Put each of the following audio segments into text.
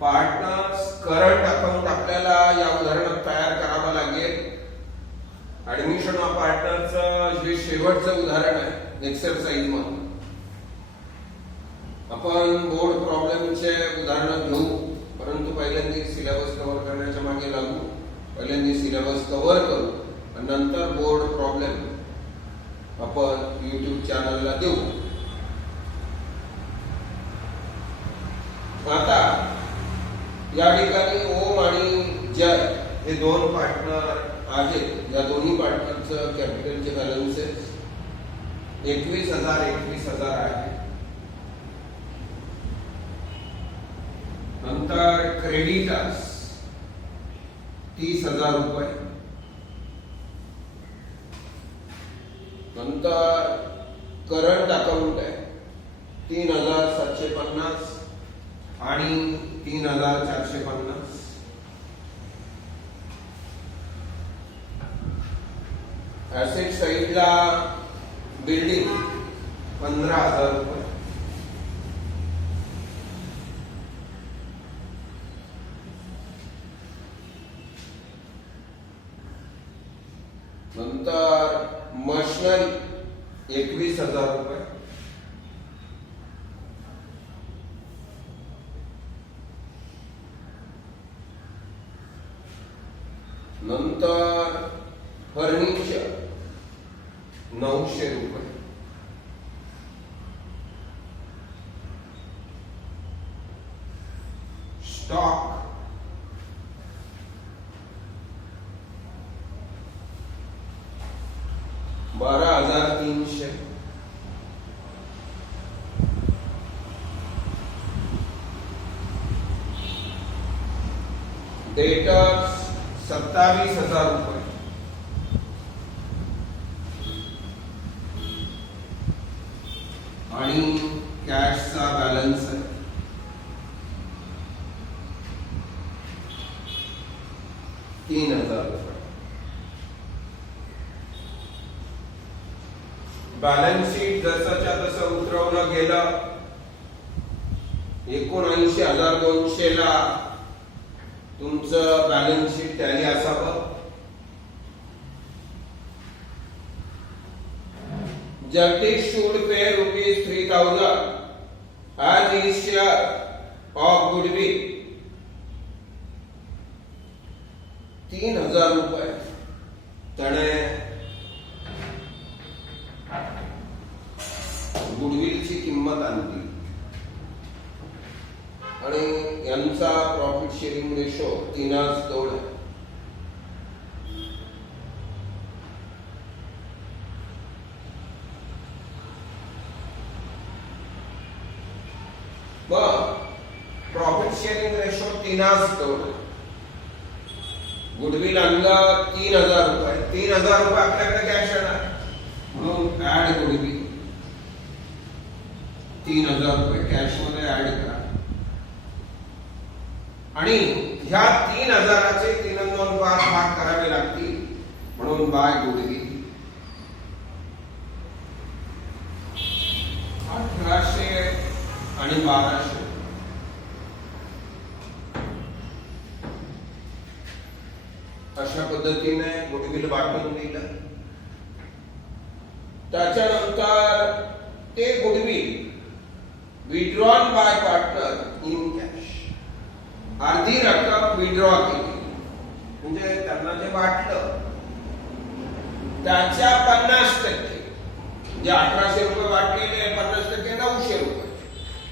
Partners current account आपल्याला या उदाहरणात तयार करावं लागेल. ऍडमिशन ऑफ पार्टनरचं जे शेवटचं उदाहरण आहे एक्सरसाइज मध्ये आपण बोर्ड प्रॉब्लेमचे उदाहरण घेऊ, परंतु पहिल्यांदा सिलेबस कव्हर करण्याच्या मागे लागू. पहिल्यांदा सिलेबस कव्हर करू आणि नंतर बोर्ड प्रॉब्लेम आपण YouTube चॅनलला देऊ. आता या ठिकाणी ओम आणि जय हे दोन पार्टनर आहेत. या दोन्ही पार्टनरचं कॅपिटलचे बॅलन्सेस 21,000 आहे. नंतर क्रेडिटर्स 30,000 रुपये. नंतर करंट अकाउंट आहे 3,750 आणि 3,450. ऍसेट साइडला बिल्डिंग 15,000 रुपये. नंतर मशिनरी 21,000 रुपये. नंतर फर्निचर 900 रुपये. स्टॉक 12,300. डेटर्स 27,000 रुपये. आणि कॅशचा बॅलन्स आहे 3,000 रुपये. बॅलन्स शीट जसंच्या तसं उतरवलं गेलं. 79,200 ला तुमचं बॅलन्स शीट टॅली असावं. Jagdish should pay rupees 3,000 as his share of goodwill. 3,000 रुपये त्याने गुडविलची किंमत आणली आणि यांचा प्रॉफिट शेअरिंग रेशो 3:2 आहे. Profit sharing ratio 3:2. गुडविल आणलं 3,000 रुपये. 3,000 रुपये आपल्याकडे कॅश येणार म्हणून ऍड गुडविल 3,000 रुपये कॅश मध्ये ऍड करा आणि ह्या 3,000चे 3 भाग करावे लागतील म्हणून बाय गुडविल 1,800 आणि 1,200. अशा पद्धतीने गुडविल वाटून दिलं. त्याच्यानंतर ते goodwill withdrawn bye partner in cash. अर्धी रक्कम विड्रॉ केली म्हणजे त्यांना जे वाटलं त्याच्या 50%, जे 1,800 रुपये वाटलेले 50% 900 रुपये.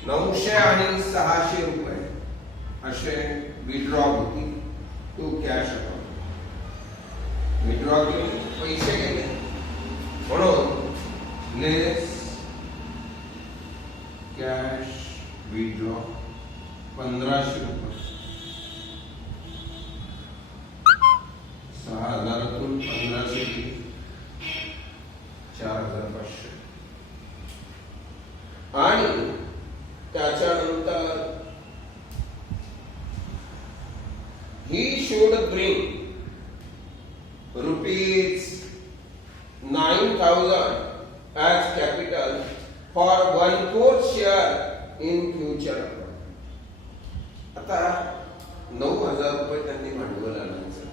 900 आणि 600 रुपये असे विड्रॉ होती टू कॅश अकाउंट. विड्रॉ केले पैसे गेले म्हणून लेस कॅश विड्रॉ 1,500 रुपये. 6,000तून 1,500 गेले 4,500. आणि त्याच्यानंतर he should bring rupees 9,000 as capital for 1/4 share in future. आता 9,000 रुपये त्यांनी भांडवल आणायचं.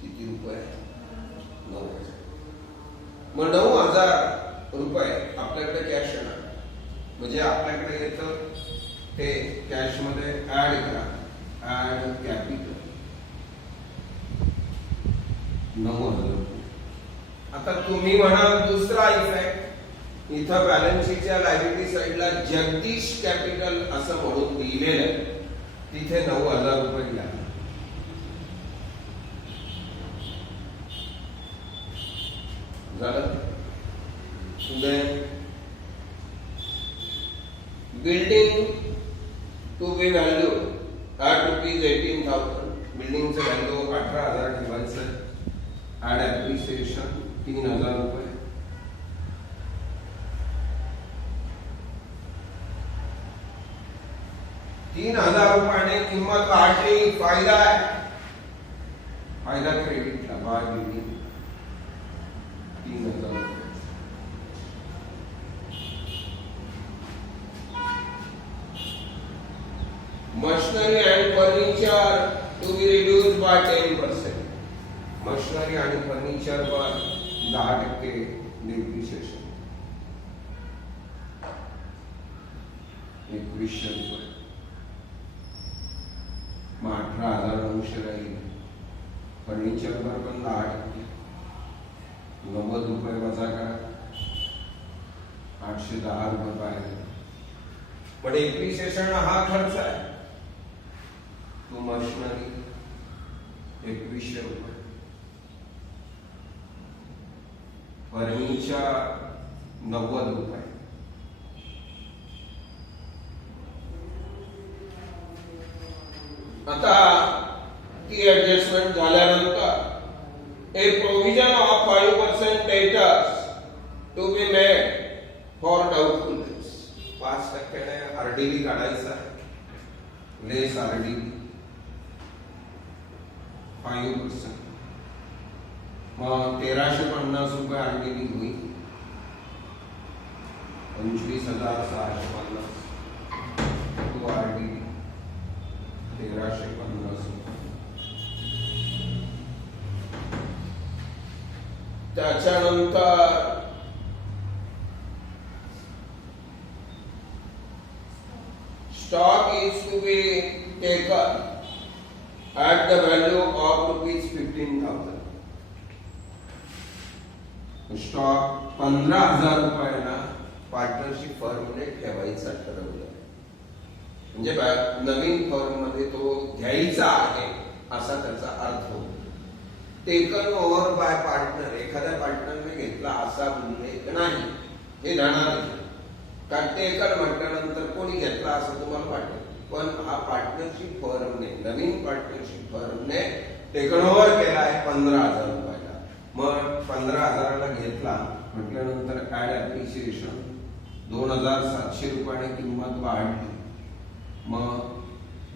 किती रुपये? 9,000. मग 9,000 रुपये आपल्याकडे कॅश येणार. म्हणजे आपल्याकडे येतं ते कॅश मध्ये ऍड करा, ऍड कॅपिटल 9,000 रुपये. आता तुम्ही म्हणाल दुसरा इफेक्ट, इथं बॅलन्स शीटच्या लायबिलिटी साइडला जगदीश कॅपिटल असं म्हणून लिहिलेलं आहे, तिथे 9,000 रुपये घ्या. झालं. Building to be value at ₹18,000. बिल्डिंगचं व्हॅल्यू 18,000 ठेवायचं. ऍड ऍप्रिसिएशन 3,000 रुपये. ₹3,000 किंमत वाढली. फायदा आहे, फायदा क्रेडिटला बाय बिल्डिंग 3,000 रुपये. Machinery and furniture to be reduced by 10%. Machinery आणि फर्निचर वर 10% डिप्रिशिएशन 2100 रुपये. मग 18,900 राहील. फर्निचर वर पण 10%, 90 रुपये वजा करा, 810 रुपये पाहिजे. पण डिप्रिशिएशन हा खर्च आहे. तो मशिनरी 2100 रुपये, फर्निचर 90 रुपये. आता ती ऍडजस्टमेंट झाल्यानंतर a provision of 5% debtors to be made for doubtful debts. 5% RDB काढायचा आहे. Less RDB 5%. मग 1,350 रुपये आरडीबी होईल. 25,650 तो आरडीबी 1,350 रुपये. त्याच्यानंतर stock is to be taken at the value of ₹15,000. Stock 15,000 रुपयाला पार्टनरशिप फर्मने ठेवायचा ठरवलं. म्हणजे नवीन फर्म मध्ये तो घ्यायचा आहे असा त्याचा अर्थ होतो. टेकन ओव्हर बाय पार्टनर, एखाद्या पार्टनरने घेतला असा उल्लेख नाही. हे जाणार कारण टेकन म्हटल्यानंतर कोणी घेतला असं तुम्हाला वाटेल, पण हा पार्टनरशिप फर्मने, नवीन पार्टनरशिप फर्मने टेकन ओव्हर केला आहे 15,000 रुपयाला. मग 15,000ला घेतला म्हटल्यानंतर ऍड ऍप्रिसिएशन 2,700 रुपयाने किंमत वाढली. मग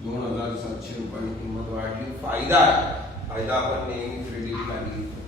2,700 रुपयाने किंमत वाढली. फायदा, फायदा आपण नेहमी क्रेडिटला लिहितो.